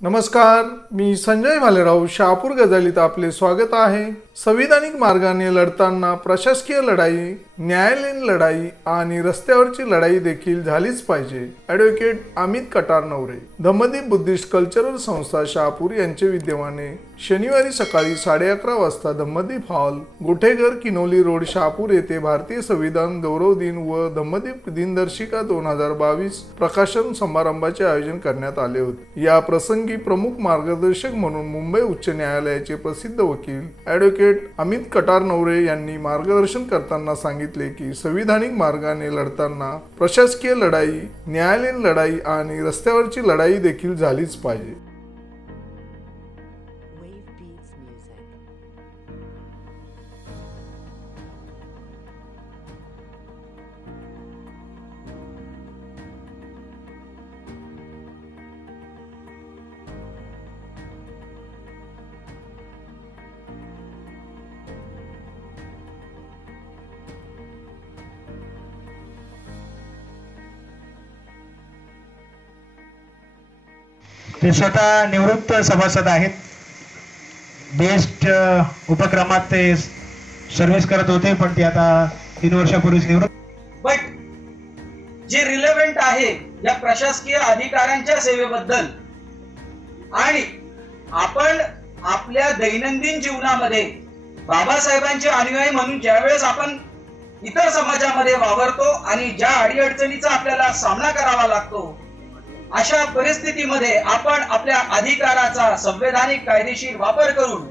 नमस्कार, मी संजय भालेराव शहापूर गजालीत आपले स्वागत आहे। संविधानिक मार्गाने लढताना प्रशासकीय लढाई, न्यायालयीन लढाई आणि रस्त्यावरची लढाई देखील झालीच पाहिजे। Advocate Amit Katarnaware, Dhammadeep Buddhist cultural संस्था शहापूर यांचे विद्यमाने शनिवारी सकाळी 11:30 वाजता धम्मदीप हॉल, गोठेघर, किनोली रोड, शहापूर येथे भारतीय संविधान गौरव दिन व धम्मदीप दिनदर्शिका 2022 प्रकाशन समारंभाचे आयोजन करण्यात आले होते। या प्रसंगी प्रमुख मार्गदर्शक म्हणून मुंबई उच्च न्यायालयाचे प्रसिद्ध वकील ॲडव्होकेट अमित कटारनवरे यांनी मार्गदर्शन करताना सांगितले की संविधानिक मार्गाने लढताना प्रशासकीय लढाई, न्यायालयीन लढाई आणि रस्त्यावरची लढाई देखील झालीच पाहिजे। ते स्वतः निवृत्त सभासद आहेत। बेस्ट उपक्रमात ते सर्व्हिस करत होते, पण ते आता 3 वर्षापूर्वीच निवृत्त। बट जे रिलेव्हंट आहे या प्रशासकीय अधिकाऱ्यांच्या सेवेबद्दल आणि आपण आपल्या दैनंदिन जीवनामध्ये बाबासाहेबांचे अनुयायी म्हणून ज्यावेळेस आपण इतर समाजामध्ये वावरतो आणि ज्या अडीअडचणीचा आपल्याला सामना करावा लागतो, अशा परिस्थितीमध्ये आपण आपल्या अधिकाराचा संवैधानिक कायदेशीर वापर करून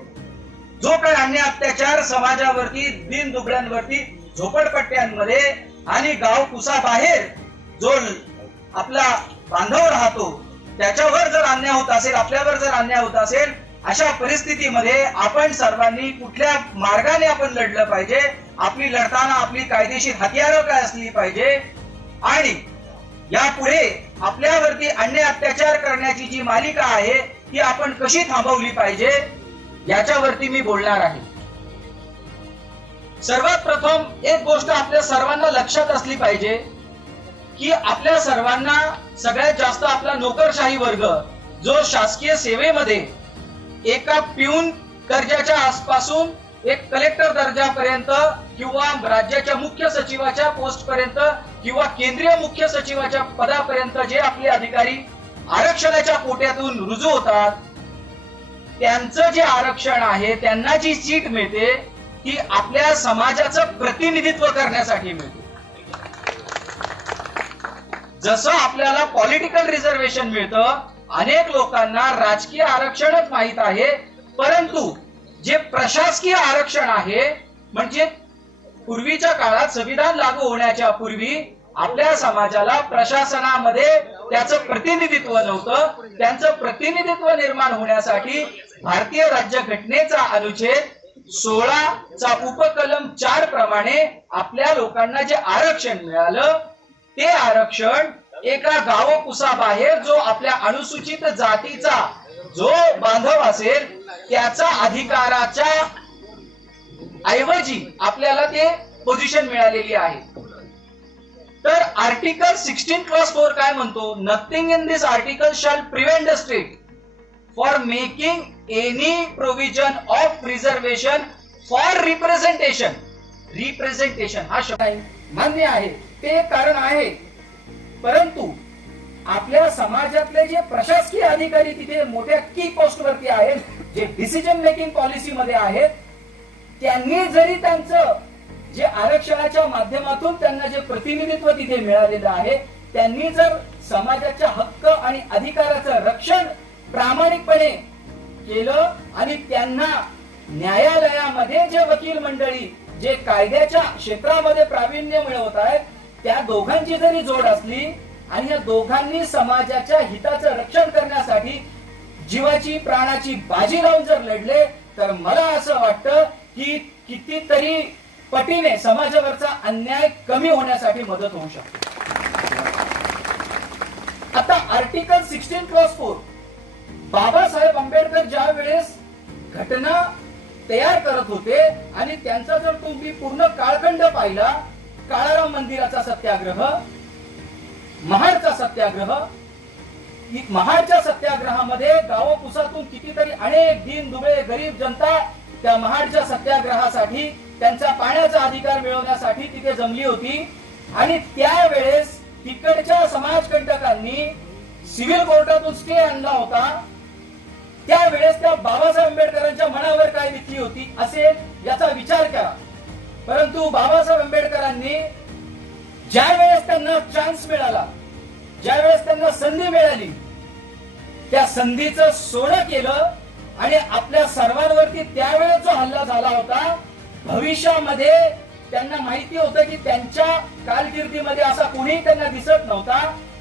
जो काही अन्याय अत्याचार समाजावरती, दीन दुबळ्यांवरती, झोपडपट्ट्यांमध्ये आणि गाव कुसाबाहेर जो आपला बांधव राहतो त्याच्यावर जर अन्याय होत असेल, आपल्यावर जर अन्याय होत असेल, अशा परिस्थितीमध्ये आपण सर्वांनी कुठल्या मार्गाने आपण लढलं पाहिजे, आपली लढताना आपली कायदेशीर हत्यारं काय असली पाहिजे आणि यापुढे आपल्यावरती अन्याय अत्याचार करण्याची जी मालिका आहे ती आपण कशी थांबवली पाहिजे याच्यावरती मी बोलणार आहे। सर्वात प्रथम एक गोष्ट आपल्या सर्वांना लक्षात असली पाहिजे की आपल्या सर्वांना सगळ्यात जास्त आपला नोकरशाही वर्ग जो शासकीय सेवेमध्ये एका पिऊन दर्जाच्या आसपासून एक कलेक्टर दर्जापर्यंत किंवा राज्याच्या मुख्य सचिवाच्या पोस्ट पर्यंत किंवा केंद्रीय मुख्य सचिवाच्या पदापर्यंत जे आपले अधिकारी आरक्षणाच्या कोट्यातून रुजू होतात, त्यांचं जे आरक्षण आहे, त्यांना जी सीट मिळते ती आपल्या समाजाचं प्रतिनिधित्व करण्यासाठी मिळते। जसं आपल्याला पॉलिटिकल रिझर्वेशन मिळतं, अनेक लोकांना राजकीय आरक्षणच माहित आहे, परंतु जे प्रशासकीय आरक्षण आहे म्हणजे पूर्वीच्या काळात संविधान लागू होण्याच्या पूर्वी आपल्या समाजाला प्रशासनामध्ये त्याचं प्रतिनिधित्व नव्हतं। त्यांचं प्रतिनिधित्व निर्माण होण्यासाठी भारतीय राज्यघटनेचा अनुच्छेद 16 चा उपकलम 4 प्रमाणे आपल्या लोकांना जे आरक्षण मिळालं ते आरक्षण एका गावकुसाबाहेर जो आपल्या अनुसूचित जातीचा जो बांधव असेल त्याचा अधिकाराच्या ऐवजी आपल्याला ते पोझिशन मिळालेली आहे। तर आर्टिकल 16 क्लॉज 4 काय म्हणतो? Nothing in this article shall prevent the state for making any provision of reservation for representation. Representation हा शब्द मान्य आहे, ते कारण आहे, परंतु आपल्या समाजातले जे प्रशासकीय अधिकारी तिथे मोठ्या की पोस्ट वरती आहेत, जे डिसिजन मेकिंग पॉलिसी मध्ये आहेत, त्यांनी जरी त्यांचं जे आरक्षणाच्या माध्यमातून त्यांना जे प्रतिनिधित्व तिथे मिळालेलं आहे, त्यांनी जर समाजाच्या हक्क आणि अधिकाराचं रक्षण प्रामाणिकपणे केलं आणि त्यांना न्यायालयामध्ये जे वकील मंडळी जे कायद्याच्या क्षेत्रामध्ये प्रावीण्य मिळवत आहेत, त्या दोघांची जरी जोड असली आणि या दोघांनी समाजाच्या हिताचं रक्षण करण्यासाठी जीवाची प्राणाची बाजी लावून जर लढले, तर मला असं वाटतं की कितीतरी पटीने समाजावरचा अन्याय कमी होण्यासाठी मदत होऊ शकते। आता आर्टिकल 16 क्लॉज 4 बाबासाहेब आंबेडकर ज्या वेळेस घटना तयार करत होते आणि त्यांचा जर तुम्ही पूर्ण काळखंड पाहिला, काळाराम मंदिराचा सत्याग्रह, महाडचा सत्याग्रह, महाडच्या सत्याग्रहामध्ये गावोपुसातून कितीतरी अनेक दीन दुबळे गरीब जनता त्या महाडच्या सत्याग्रहासाठी त्यांचा पाण्याचा अधिकार मिळवण्यासाठी तिथे जमली होती. आणि त्यावेळेस तिकडच्या समाजकंटकांनी सिव्हिल कोर्टातून स्टे आणला होता. त्यावेळेस त्या बाबासाहेब आंबेडकरांच्या मनावर काय विधी होती असेल याचा विचार करा. परंतु बाबासाहेब आंबेडकरांनी ज्या वेळेस त्यांना चान्स मिळाला, ज्या वेळेस त्यांना संधी मिळाली, त्या संधीचं सोनं केलं आणि आपल्या सर्वांवरती त्यावेळेस जो हल्ला झाला होता, भविष्यामध्ये त्यांना माहिती होतं की त्यांच्या कारकिर्दीमध्ये असा कोणीही त्यांना दिसत नव्हता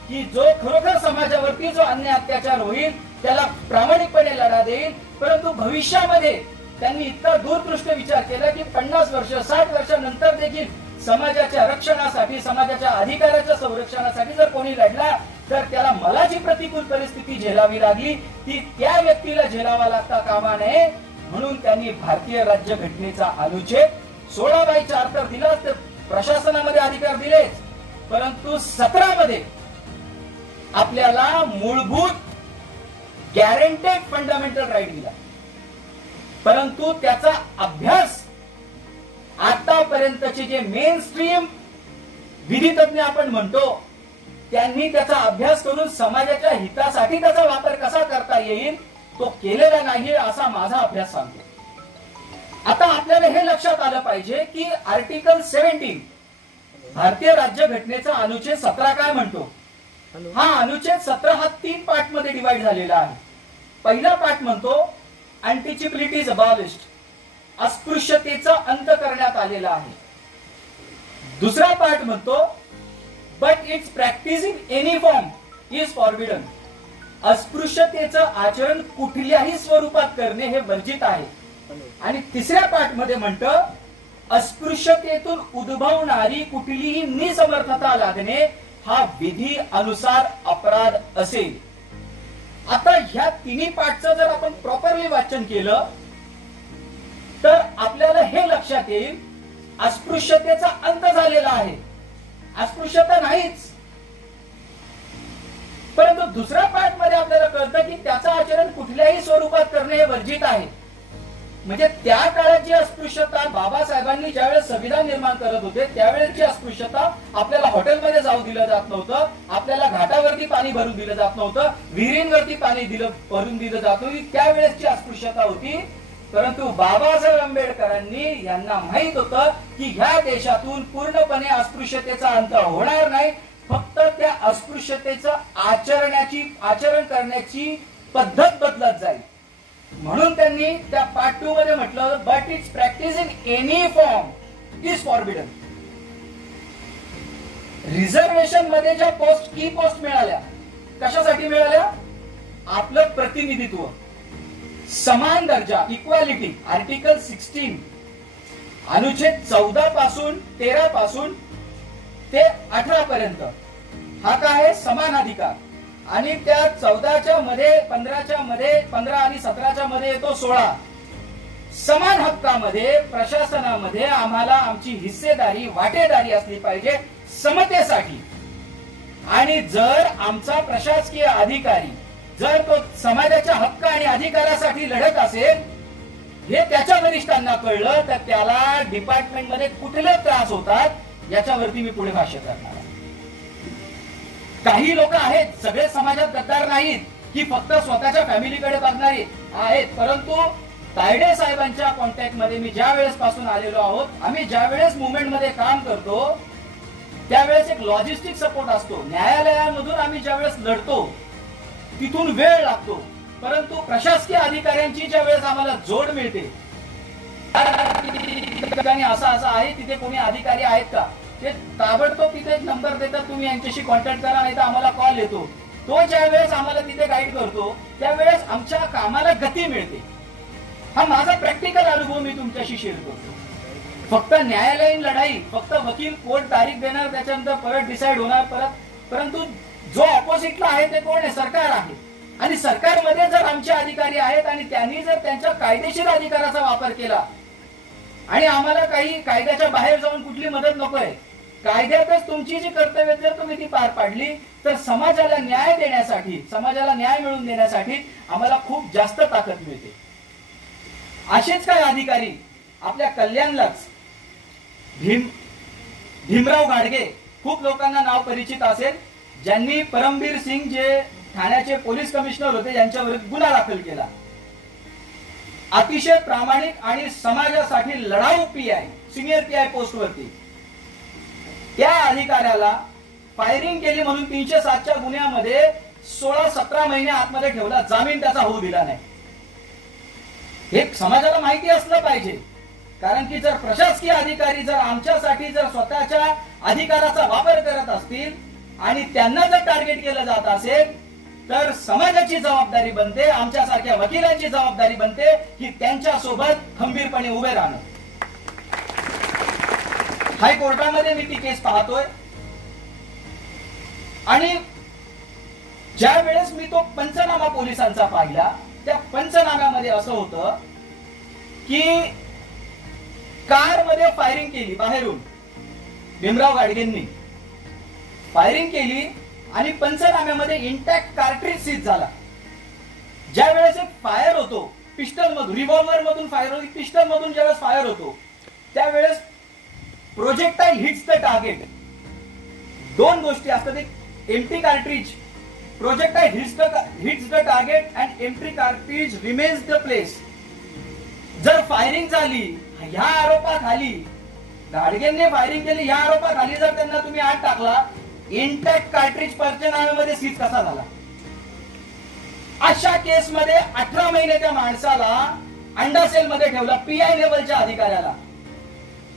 की जो खरोखर समाजावरती जो अन्याय अत्याचार होईल त्याला प्रामाणिकपणे लढा देईल. परंतु भविष्यामध्ये त्यांनी इतका दूरदृष्ट विचार केला की 50 वर्ष 60 वर्षानंतर देखील समाजाच्या रक्षणासाठी, समाजाच्या अधिकाराच्या संरक्षणासाठी जर कोणी लढला तर त्याला मला जी प्रतिकूल परिस्थिती झेलावी लागली ती त्या व्यक्तीला झेलावा लागता कामा नये. म्हणून त्यांनी भारतीय राज्यघटनेचा अनुच्छेद 16/4 तर दिलाच, तर प्रशासनामध्ये अधिकार दिलेच, परंतु 17 मध्ये आपल्याला मूलभूत गॅरंटेड फंडामेंटल राईट दिला. परंतु त्याचा अभ्यास आतापर्यंतचे जे मेन स्ट्रीम विधितज्ञ आपण म्हणतो त्यांनी त्याचा अभ्यास करून समाजाच्या हितासाठी त्याचा वापर कसा करता येईल तो केलेला नाही असा माझा अभ्यास सांगतो. आता आपल्याला हे लक्षात आलं पाहिजे की आर्टिकल 17 भारतीय राज्यघटनेचा अनुच्छेद 17 काय म्हणतो. हा अनुच्छेद 17 हा 3 पार्ट मध्ये डिवाइड झालेला आहे. पहिला पार्ट म्हणतो अनटिचेबिलिटी इज अबॉलिश्ड, अस्पृश्यतेचा अंत करण्यात आलेला आहे. दुसरा पार्ट म्हणतो but its practice in any form is forbidden, अस्पृश्यतेचं आचरण कुठल्याही स्वरूपात करणे हे वर्जित आहे. आणि तिसऱ्या पार्ट मध्ये म्हणतं अस्पृश्यतेतून उद्भवणारी कुठलीही निसमर्थता लागणे हा विधी अनुसार अपराध असेल. आता ह्या तिन्ही पार्टचं जर आपण प्रॉपरली वाचन केलं तर आपल्याला हे लक्षात येईल अस्पृश्यतेचा अंत झालेला आहे, अस्पृश्यता नाहीच. परंतु दुसऱ्या पार्ट मध्ये आपल्याला कळतं की त्याचं आचरण कुठल्याही स्वरूपात करणे हे वर्जित आहे. म्हणजे त्या काळात जी अस्पृश्यता बाबासाहेबांनी ज्यावेळेस संविधान निर्माण करत होते त्यावेळेसची अस्पृश्यता आपल्याला हॉटेलमध्ये जाऊ दिलं जात नव्हतं, आपल्याला घाटावरती पाणी भरून दिलं जात नव्हतं, विहिरींवरती पाणी भरून दिलं जात नव्हतं, त्यावेळेसची अस्पृश्यता होती. परंतु बाबासाहेब आंबेडकरांनी यांना माहित होतं की ह्या देशातून पूर्णपणे अस्पृश्यतेचा अंत होणार नाही, फक्त त्या अस्पृश्यतेचं आचरण करण्याची पद्धत बदलत जाईल. म्हणून त्यांनी त्या पार्ट 2 मध्ये म्हटलं but its practice in any form is forbidden. Reservation मध्ये ज्या की पोस्ट मिळाल्या कशासाठी मिळाल्या, आपलं प्रतिनिधित्व, समान दर्जा, इक्वालिटी, आर्टिकल 16 अनुच्छेद 14 पासून 13 पासून ते 18 पर्यंत हा काय आहे समान अधिकार. आणि त्या 14च्या मध्ये 15च्या मध्ये 15 आणि 17च्या मध्ये येतो 16. समान हक्कामध्ये प्रशासनामध्ये आम्हाला आमची हिस्सेदारी, वाटेदारी असली पाहिजे समतेसाठी. आणि जर आमचा प्रशासकीय अधिकारी जर तो समाजाच्या हक्क आणि अधिकारासाठी लढत असेल हे त्याच्या वरिष्ठांना कळलं तर त्याला डिपार्टमेंटमध्ये कुठले त्रास होतात याच्यावरती मी पुढे भाष्य करणार. काही लोक आहेत, सगळे समाजात गद्दार नाहीत की फक्त स्वतःच्या फॅमिलीकडे बघणारी आहेत. परंतु तायडे साहेबांच्या कॉन्टॅक्ट मध्ये मी ज्या वेळेस पासून आलेलो आहोत, आम्ही ज्या वेळेस मुवमेंट मध्ये काम करतो त्यावेळेस एक लॉजिस्टिक सपोर्ट असतो. न्यायालयामधून आम्ही ज्या वेळेस लढतो तिथून वेळ लागतो, परंतु प्रशासकीय अधिकाऱ्यांची ज्या वेळेस आम्हाला जोड मिळते असं असं आहे तिथे कोणी अधिकारी आहेत का ते ताबडतोब तिथे एक नंबर देतात, तुम्ही यांच्याशी कॉन्टॅक्ट करा, नाही तर आम्हाला कॉल येतो. तो ज्या वेळेस आम्हाला तिथे गाईड करतो त्यावेळेस आमच्या कामाला गती मिळते. हा माझा प्रॅक्टिकल अनुभव मी तुमच्याशी शेअर करतो. फक्त न्यायालयीन लढाई, फक्त वकील कोर्ट तारीख देणार त्याच्यानंतर परत डिसाइड होणार परत, परंतु जो ऑपोजिटला आहे ते कोण आहे, सरकार आहे. आणि सरकारमध्ये जर आमचे अधिकारी आहेत आणि त्यांनी जर त्यांच्या कायदेशीर अधिकाराचा वापर केला आणि आम्हाला काही कायद्याच्या बाहेर जाऊन कुठली मदत नकोय, कायद्यातच तुमची जी कर्तव्य जर तुम्ही ती पार पाडली तर समाजाला न्याय देण्यासाठी, समाजाला न्याय मिळवून देण्यासाठी आम्हाला खूप जास्त ताकद मिळते. असेच काही अधिकारी आपल्या कल्याणलाच भीमराव गाडगे, खूप लोकांना नाव परिचित असेल, ज्यांनी परमबीर सिंग जे ठाण्याचे पोलीस कमिशनर होते यांच्यावर गुन्हा दाखल केला. अतिशय प्रामाणिक आणि समाजासाठी लढाऊ पीआय, सिनियर पीआय पोस्टवरती त्या अधिकाऱ्याला फायरिंग केली म्हणून 307च्या गुन्ह्यामध्ये 16-17 महिने आतमध्ये ठेवला, जामीन त्याचा होऊ दिला नाही. हे समाजाला माहिती असलं पाहिजे. कारण की जर प्रशासकीय अधिकारी जर आमच्यासाठी जर स्वतःच्या अधिकाराचा वापर करत असतील आणि त्यांना जर टार्गेट केलं जात असेल तर समाजाची जबाबदारी बनते, आमच्यासारख्या वकिलांची जबाबदारी बनते की त्यांच्या सोबत खंबीरपणे उभे राहणं. हायकोर्टामध्ये मी ती केस पाहतोय आणि ज्या वेळेस मी तो पंचनामा पोलिसांचा पाहिला त्या पंचनाम्यामध्ये असं होतं की कार मध्ये फायरिंग केली, बाहेरून भीमराव गाडगेंनी फायरिंग केली आणि पंचनाम्यामध्ये इंटॅक्ट कार्ट्रिज सीज झाला. ज्या वेळेस एक फायर होतो पिस्टल मधून, रिव्हॉल्वर मधून फायर होती, पिस्टल मधून ज्यावेळेस फायर होतो त्यावेळेस प्रोजेक्टाईल हिट्स द टार्गेट. दोन गोष्टी असतात, एक empty cartridge, projectile hits the target and empty cartridge remains the place. जर फायरिंग झाली ह्या आरोपाखाली, गाडगेंनी फायरिंग केली ह्या आरोपाखाली जर त्यांना तुम्ही आत टाकला, इंटॅक्ट कार्ट्रिज पंचनाम्यामध्ये सीज कसा झाला? अशा केसमध्ये 18 महिने त्या माणसाला अंडा सेल मध्ये ठेवला, पीआय लेवलच्या अधिकाऱ्याला.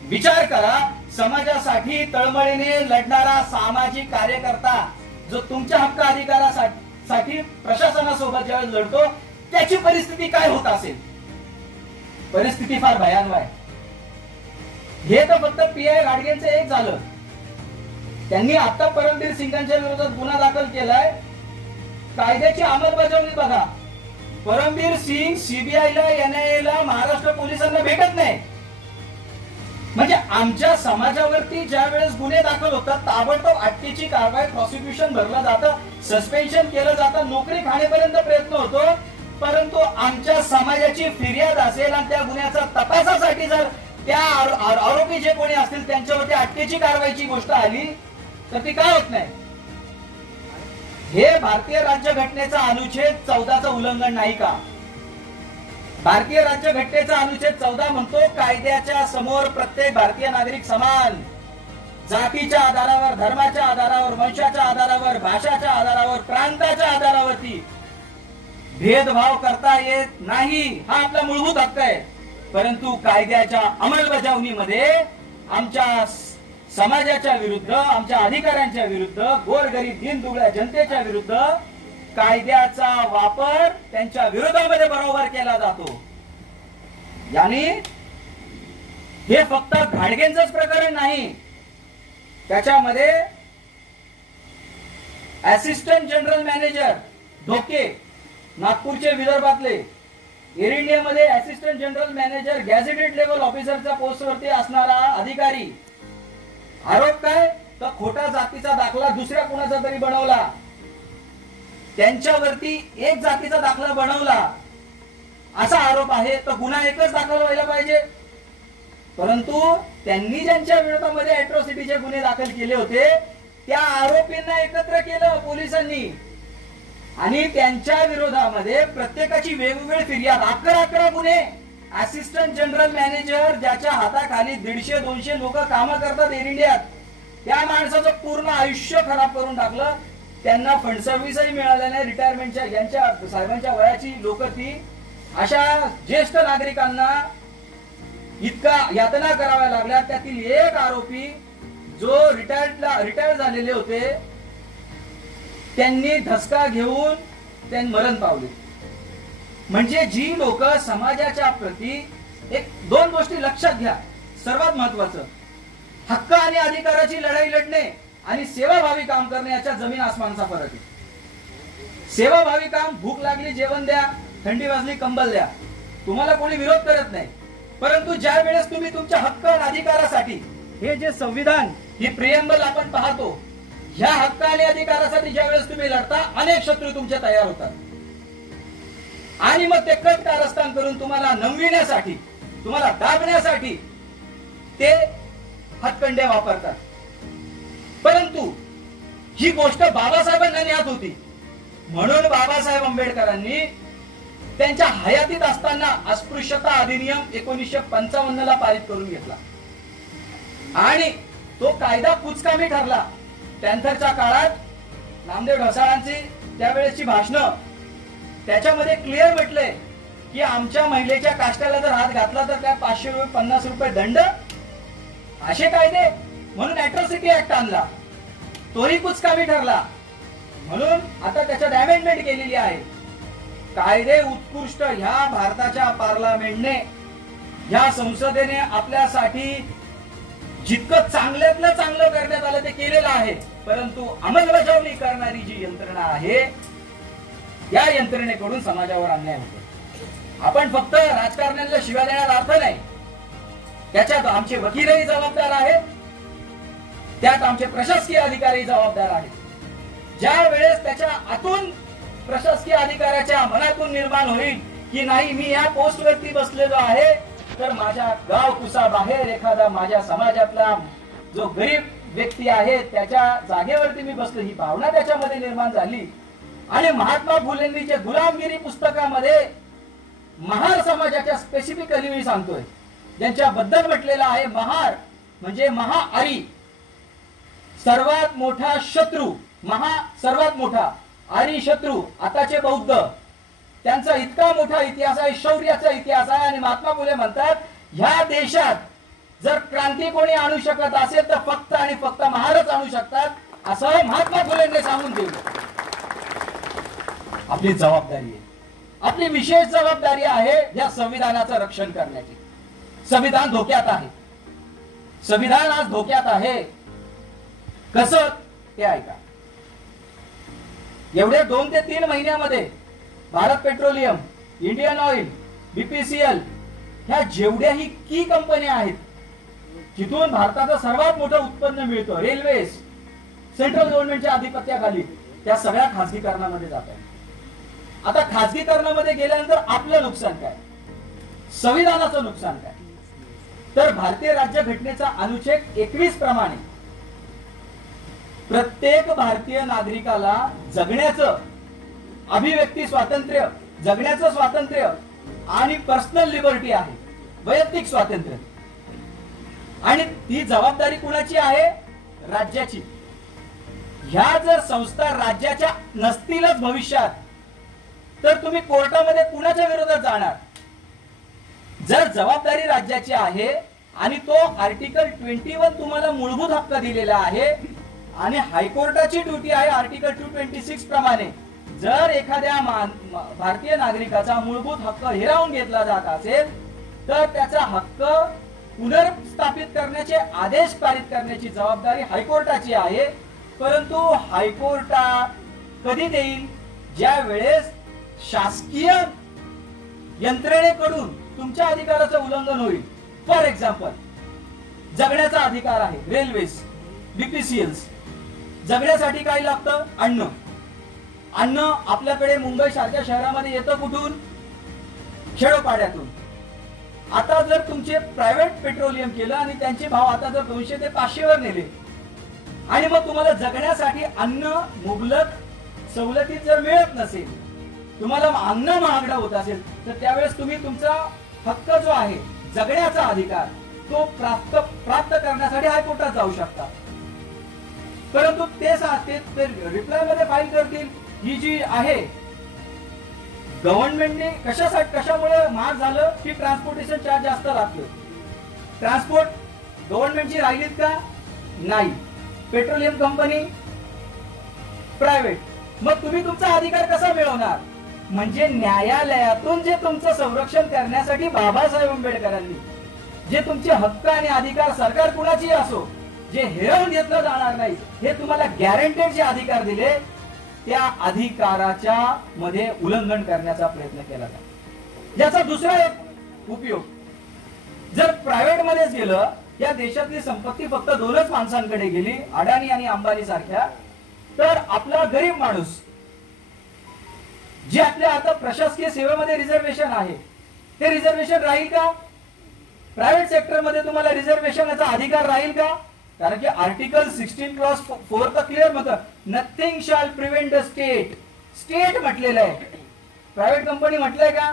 विचार करा, समाजासाठी तळमळीने लढणारा सामाजिक कार्यकर्ता जो तुमच्या हक्क अधिकारासाठी प्रशासनासोबत ज्यावेळेस लढतो त्याची परिस्थिती काय होत असेल? परिस्थिती फार भयानक आहे. हे तर फक्त पीआय गाडगेंचं एक झालं. त्यांनी आता परमबीर सिंगांच्या विरोधात गुन्हा दाखल केलाय. कायद्याची अंमलबजावणी बघा. परमबीर सिंग सीबीआयला, एनआयएला, महाराष्ट्र पोलिसांना भेटत नाही. म्हणजे आमच्या समाजावरती ज्या वेळेस गुन्हे दाखल होतात ताबडतोब अटकेची कारवाई, प्रॉसिक्युशन भरलं जातं, सस्पेन्शन केलं जातं, नोकरी खाण्यापर्यंत प्रयत्न होतो. परंतु आमच्या समाजाची फिर्याद असेल आणि त्या गुन्ह्याचा तपासासाठी जर त्या आरोपी जे कोणी असतील त्यांच्यावरती अटकेची कारवाईची गोष्ट आली तर ती काय होत नाही? हे भारतीय राज्यघटनेचा अनुच्छेद 14चं उल्लंघन नाही का? भारतीय राज्यघटनेचा अनुच्छेद 14 म्हणतो कायद्याच्या समोर प्रत्येक भारतीय नागरिक समान. जातीच्या आधारावर, धर्माच्या आधारावर, वंशाच्या आधारावर, भाषाच्या आधारावर, प्रांताच्या आधारावरती भेदभाव करता येत नाही. हा आपला मूलभूत हक्क आहे. परंतु कायद्याच्या अंमलबजावणीमध्ये आमच्या समाजाच्या विरुद्ध, आमच्या अधिकाऱ्यांच्या विरुद्ध, गोरगरीब दीनदुबळ्या जनतेच्या विरुद्ध कायद्याचा वापर त्यांच्या विरोधामध्ये बरोबर केला जातो. यानी हे फक्त घाडगेंचंच प्रकरण नाही, त्याच्यामध्ये असिस्टंट जनरल मॅनेजर ढोके, नागपूरचे, विदर्भातले, एअर इंडियामध्ये assistant general manager, gazetted level ऑफिसरच्या पोस्टवरती असणारा अधिकारी. आरोप काय? तर खोटा जातीचा दाखला दुसऱ्या कुणाचा तरी बनवला, त्यांच्यावरती एक जातीचा दाखला बनवला असा आरोप आहे. तर गुन्हा एकच दाखल व्हायला पाहिजे. परंतु त्यांनी ज्यांच्या विरोधामध्ये अॅट्रॉसिटीचे गुन्हे दाखल केले होते त्या आरोपींना एकत्र केलं पोलिसांनी आणि त्यांच्या विरोधामध्ये प्रत्येकाची वेगवेगळी फिर्याद, 11 गुन्हे. असिस्टंट जनरल मॅनेजर ज्याच्या हाताखाली 150-200 लोक कामं करतात एअर इंडियात, त्या माणसाचं पूर्ण आयुष्य खराब करून टाकलं. त्यांना फंड सर्व्हिसही मिळाल्या नाही, रिटायरमेंटच्या, यांच्या साहेबांच्या वयाची लोक ती. अशा ज्येष्ठ नागरिकांना इतका यातना कराव्या लागल्या. त्यातील एक आरोपी जो रिटायर झालेले होते त्यांनी धसका घेऊन त्यांनी मरण पावले. म्हणजे जी लोक समाजाच्या प्रती, एक दोन गोष्टी लक्षात घ्या. सर्वात महत्वाचं, हक्क आणि अधिकाराची लढाई लढणे आणि सेवाभावी काम करणे याच्या जमीन आसमानचा फरक आहे. सेवाभावी काम, भूक लागली जेवण द्या, थंडी वाजली कंबल द्या, तुम्हाला कोणी विरोध करत नाही. परंतु ज्या वेळेस तुम्ही तुमच्या हक्क आणि अधिकारासाठी हे जे संविधान ही प्रिएम्बल आपण पाहतो. ह्या हक्क आणि अधिकारासाठी ज्यावेळेस तुम्ही लढता अनेक शत्रू तुमचे तयार होतात आणि मग ते कट कारस्थान करून तुम्हाला नमविण्यासाठी, तुम्हाला दाबण्यासाठी ते हातकंडे वापरतात. परंतु ही गोष्ट बाबासाहेबांना ज्ञात होती, म्हणून बाबासाहेब आंबेडकरांनी त्यांच्या हयातीत असताना अस्पृश्यता अधिनियम 1955 ला पारित करून घेतला आणि तो कायदा कुचकामी ठरला. पॅन्थरच्या काळात नामदेव ढसाळांची त्यावेळेची भाषणं, त्याच्यामध्ये क्लिअर म्हटलंय की आमच्या महिलेच्या काष्टाला जर हात घातला तर काय 500 रुपये 50 रुपये दंड, असे कायदे. म्हणून अॅट्रॉसिटी ऍक्ट आणला, तोही कुचकामी ठरला. म्हणून आता त्याच्यात अमेंडमेंट केलेली आहे. कायदे उत्कृष्ट ह्या भारताच्या पार्लमेंटने, ह्या संसदेने आपल्यासाठी जितकं चांगल्यातलं चांगलं करण्यात आलं ते केलेलं आहे. परंतु अंमलबजावणी करणारी जी यंत्रणा आहे, या यंत्रणेकडून समाजावर अन्याय होतो. आपण फक्त राजकारण्यांना शिव्या देण्याचा अर्थ नाही, त्याच्यात आमचे वकीलही जबाबदार आहेत, त्यात आमचे प्रशासकीय अधिकारी जबाबदार आहेत. ज्या वेळेस त्याच्या आतून प्रशासकीय अधिकाऱ्याच्या मनातून निर्माण होईल की नाही, मी या पोस्ट वरती बसलेलो आहे तर माझ्या गाव कुसा बाहेर एखादा माझ्या समाजातला जो गरीब व्यक्ती आहे त्याच्या जागेवरती मी बसलो, ही भावना त्याच्यामध्ये निर्माण झाली. आणि महात्मा फुलेंनी जे गुलामगिरी पुस्तकामध्ये महार समाजाच्या स्पेसिफिकली मी सांगतोय, ज्यांच्याबद्दल म्हटलेलं आहे, महार म्हणजे महाआरी, सर्वात मोठा शत्रू, सर्वात मोठा आरी शत्रू आताचे बौद्ध, त्यांचा इतका मोठा इतिहास आहे, शौर्याचा इतिहास आहे. आणि महात्मा फुले म्हणतात, ह्या देशात जर क्रांती कोणी आणू शकत असेल तर फक्त आणि फक्त महारच आणू शकतात, असं महात्मा फुलेंनी सांगून दिलं. आपली जबाबदारी आहे, आपली विशेष जबाबदारी आहे या संविधानाचं रक्षण करण्याची. संविधान धोक्यात आहे, संविधान आज धोक्यात आहे. कसं ते ऐका. एवढ्या 2 ते 3 महिन्यामध्ये Bharat petroleum, Indian oil, BPCL ह्या जेवढ्याही की कंपन्या आहेत, जिथून भारताचं सर्वात मोठं उत्पन्न मिळतं, रेल्वेज सेंट्रल गव्हर्नमेंटच्या आधिपत्याखाली, त्या सगळ्या खासगीकरणामध्ये जात आहेत. आता खासगीकरणामध्ये गेल्यानंतर आपलं नुकसान काय, संविधानाचं नुकसान काय? तर भारतीय राज्यघटनेचा अनुच्छेद 21 प्रमाणे प्रत्येक भारतीय नागरिकाला जगण्याचं, अभिव्यक्ती स्वातंत्र्य, जगण्याचं स्वातंत्र्य आणि पर्सनल लिबर्टी आहे, वैयक्तिक स्वातंत्र्य. आणि ती जबाबदारी कुणाची आहे? राज्याची. ह्या जर संस्था राज्याच्या नसतीलच भविष्यात, तर तुम्ही कोर्टामध्ये कुणाच्या विरोधात जाणार? जर जबाबदारी राज्याची आहे आणि तो आर्टिकल 21 तुम्हाला मूलभूत हक्क दिलेला आहे आणि हायकोर्टाची ड्युटी आहे आर्टिकल 226 प्रमाणे, जर एखाद्या भारतीय नागरिकाचा मूलभूत हक्क हिरावून घेतला जात असेल तर त्याचा हक्क पुनर्स्थापित करण्याचे आदेश पारित करण्याची जबाबदारी हायकोर्टाची आहे. परंतु हायकोर्ट कधी देईल? ज्या वेळेस शासकीय यंत्रणेकडून तुमच्या अधिकाराचं उल्लंघन होईल. फॉर एक्झाम्पल, जगण्याचा अधिकार आहे, रेल्वेज, बीपीसीएल्स, जगण्यासाठी काय लागतं? अन्न. अन्न आपल्याकडे मुंबई सारख्या शहरामध्ये येतं कुठून? खेडोपाड्यातून. आता जर तुमचे प्रायव्हेट पेट्रोलियम केलं आणि त्यांचे भाव आता जर 200 ते 500 वर नेले आणि मग तुम्हाला जगण्यासाठी अन्न मुबलक सवलतीत जर मिळत नसेल, तुम्हाला अन्न महागडं होत असेल, तर त्यावेळेस तुम्ही तुमचा हक्क जो आहे जगण्याचा अधिकार तो प्राप्त करण्यासाठी हायकोर्टात जाऊ शकता. परंतु ते रिप्लाय मध्ये फाईल करतील, ही जी आहे गव्हर्नमेंटने कशामुळे महाग झालं की ट्रान्सपोर्टेशन चार्ज जास्त लागतो. ट्रान्सपोर्ट गव्हर्नमेंटची राहिलीत का? नाही. Petroleum company private. मग तुम्ही तुमचा अधिकार कसा मिळवणार? म्हणजे न्यायालयातून जे तुमचं संरक्षण करण्यासाठी बाबासाहेब आंबेडकरांनी जे तुमचे हक्क आणि अधिकार, सरकार कुणाची असो, जे हिरावून घेतलं जाणार नाही, हे तुम्हाला गॅरंटेड जे अधिकार दिले, त्या अधिकाराच्या मध्ये उल्लंघन करण्याचा प्रयत्न केला जातो. याचा दुसरा एक उपयोग, जर प्रायव्हेट मध्येच गेलं या देशातली संपत्ती फक्त दोनच माणसांकडे गेली, अडाणी आणि अंबानी सारख्या, तर आपला गरीब माणूस जे आपल्या आता प्रशासकीय सेवेमध्ये रिझर्वेशन आहे ते रिझर्वेशन राहील का? प्रायव्हेट सेक्टर मध्ये तुम्हाला रिझर्वेशनचा अधिकार राहील का? कारण की आर्टिकल 16 क्लॉज 4 तर क्लिअर म्हणतं, nothing shall prevent the state. State म्हटलेलं आहे, प्रायव्हेट कंपनी म्हटलंय का?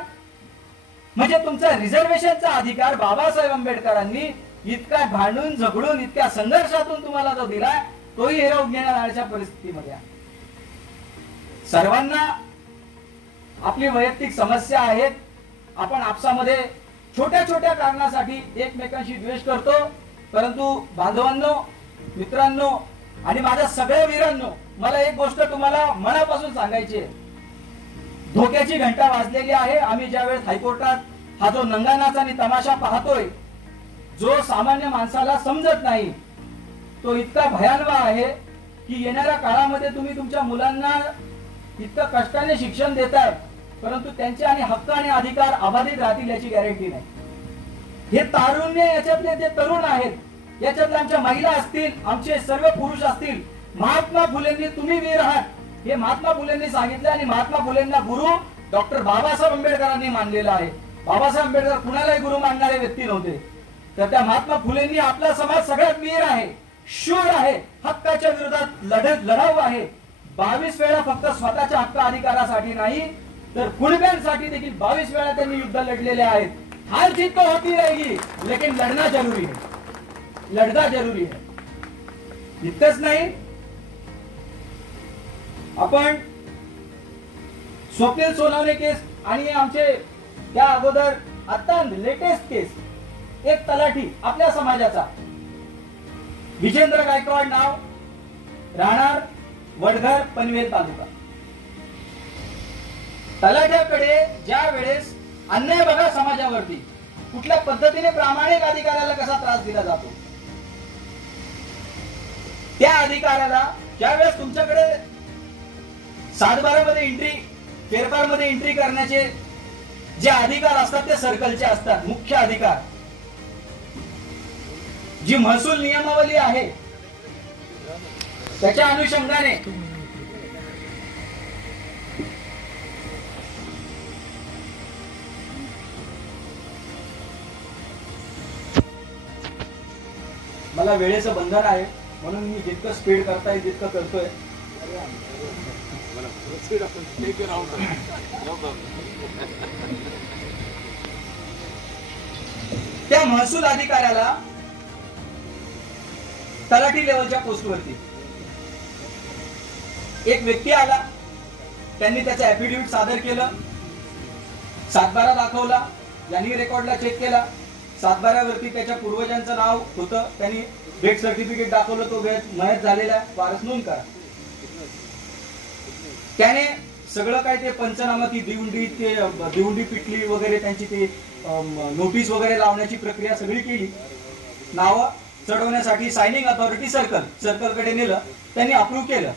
म्हणजे तुमचा रिझर्वेशनचा अधिकार बाबासाहेब आंबेडकरांनी इतका भांडून झगडून इतक्या संघर्षातून तुम्हाला जो दिलाय तोही हिरावून घेण्याच्या परिस्थितीमध्ये आहे. सर्वांना आपली वैयक्तिक समस्या आहेत. आपण आपसामध्ये छोट्या छोट्या कारणासाठी एकमेकांशी द्वेष करतो, परंतु बांधवांनो, मित्रांनो आणि माझ्या सगळ्या वीरांनो, मला एक गोष्ट तुम्हाला मनापासून सांगायची आहे. धोक्याची घंटा वाजलेली आहे. आम्ही ज्यावेळेस हायकोर्टात हा जो नंगानाचा आणि तमाशा पाहतोय, जो सामान्य माणसाला समजत नाही, तो इतका भयानक आहे की येणाऱ्या काळामध्ये तुम्ही तुमच्या मुलांना इतकं कष्टाने शिक्षण देताय, परंतु त्यांचे आणि हक्क आणि अधिकार अबाधित राहतील याची गॅरंटी नाही. हे तारुण्य, याच्यातले जे तरुण आहेत, याच्यातल्या आमच्या महिला असतील, आमचे सर्व पुरुष असतील, महात्मा फुलेंनी, तुम्ही वीर आहात हे महात्मा फुलेंनी सांगितलं आणि महात्मा फुलेंना गुरु डॉक्टर बाबासाहेब आंबेडकरांनी मानलेलं आहे. बाबासाहेब आंबेडकर कुणालाही गुरु मानणारे व्यक्ती नव्हते, तर त्या महात्मा फुलेंनी आपला समाज सगळ्यात वीर आहे, शूर आहे, हक्काच्या विरोधात लढाऊ आहे. 22 वेळा फक्त स्वतःच्या हक्क अधिकारासाठी नाही तर कुणब्यांसाठी देखील 22 वेळा त्यांनी युद्ध लढलेले आहेत. हार जीत तो होती रहेगी, लेकिन लढना जरूरी है, लढना जरूरी है. इतकंच नाही, आपण स्वप्नील सोनवणे केस आणि आमचे त्या अगोदर आता लेटेस्ट केस, एक तलाठी आपल्या समाजाचा विजेंद्र गायकवाड नाव, राहणार वडघर, पनवेल तालुका. तलाठ्याकडे ज्या वेळेस अन्याय बघा समाजावरती कुठल्या पद्धतीने प्रामाणिक अधिकाऱ्याला कसा त्रास दिला जातो, त्या अधिकाऱ्याला ज्यावेळेस तुमच्याकडे 7/12 मध्ये एंट्री, फेरफार मध्ये एंट्री करण्याचे जे अधिकार असतात ते सर्कलचे असतात, मुख्य अधिकार. जी महसूल नियमावली आहे त्याच्या अनुषंगाने मला वेळेचं बंधन आहे, म्हणून मी जितकं स्पीड करता येईल तितकं करतोय. त्या महसूल अधिकाऱ्याला तलाठी लेवलच्या पोस्टवरती एक व्यक्ती आला, त्यांनी त्याचं ऍफिडेव्हिट सादर केलं, 7/12 दाखवला, यांनी रेकॉर्डला चेक केला, 7/12 वरती त्याच्या पूर्वजांचं नाव होतं, त्यांनी डेथ सर्टिफिकेट दाखवलं, तो मयत झालेला वारस नोंद करा. त्याने सगळं काय ते पंचनामा, ती दिवंडी पिटली वगैरे, त्यांची ते नोटीस वगैरे लावण्याची प्रक्रिया सगळी केली. नावं चढवण्यासाठी सायनिंग अथॉरिटी सर्कलकडे नेलं, त्यांनी अप्रूव्ह केलं.